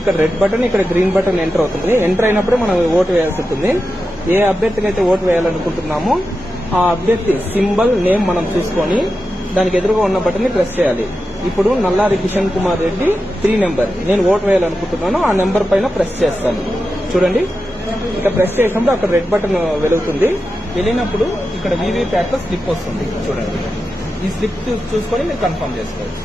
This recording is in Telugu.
ఇక్కడ రెడ్ బటన్, ఇక్కడ గ్రీన్ బటన్ ఎంటర్ అవుతుంది. ఎంటర్ అయినప్పుడే మనం ఓటు వేయాల్సి ఉంటుంది. ఏ అభ్యర్థికి అయితే ఓటు వేయాలనుకుంటున్నామో ఆ అభ్యర్థి సింబల్ నేమ్ మనం చూసుకొని దానికి ఎదురుగా ఉన్న బటన్ ని ప్రెస్ చేయాలి. ఇప్పుడు నల్లారి కిషన్ కుమార్ రెడ్డి 3 నెంబర్ నేను ఓటు వేయాలనుకుంటున్నాను. ఆ నెంబర్ పైన ప్రెస్ చేస్తాను. చూడండి, ఇక్కడ ప్రెస్ చేసినప్పుడు అక్కడ రెడ్ బటన్ వెలుగుతుంది. వెళ్ళినప్పుడు ఇక్కడ వీవీప్యాట్ లో స్లిప్ వస్తుంది. చూడండి, ఈ స్లిప్ చూసుకొని మీరు కన్ఫర్మ్ చేసుకోవచ్చు.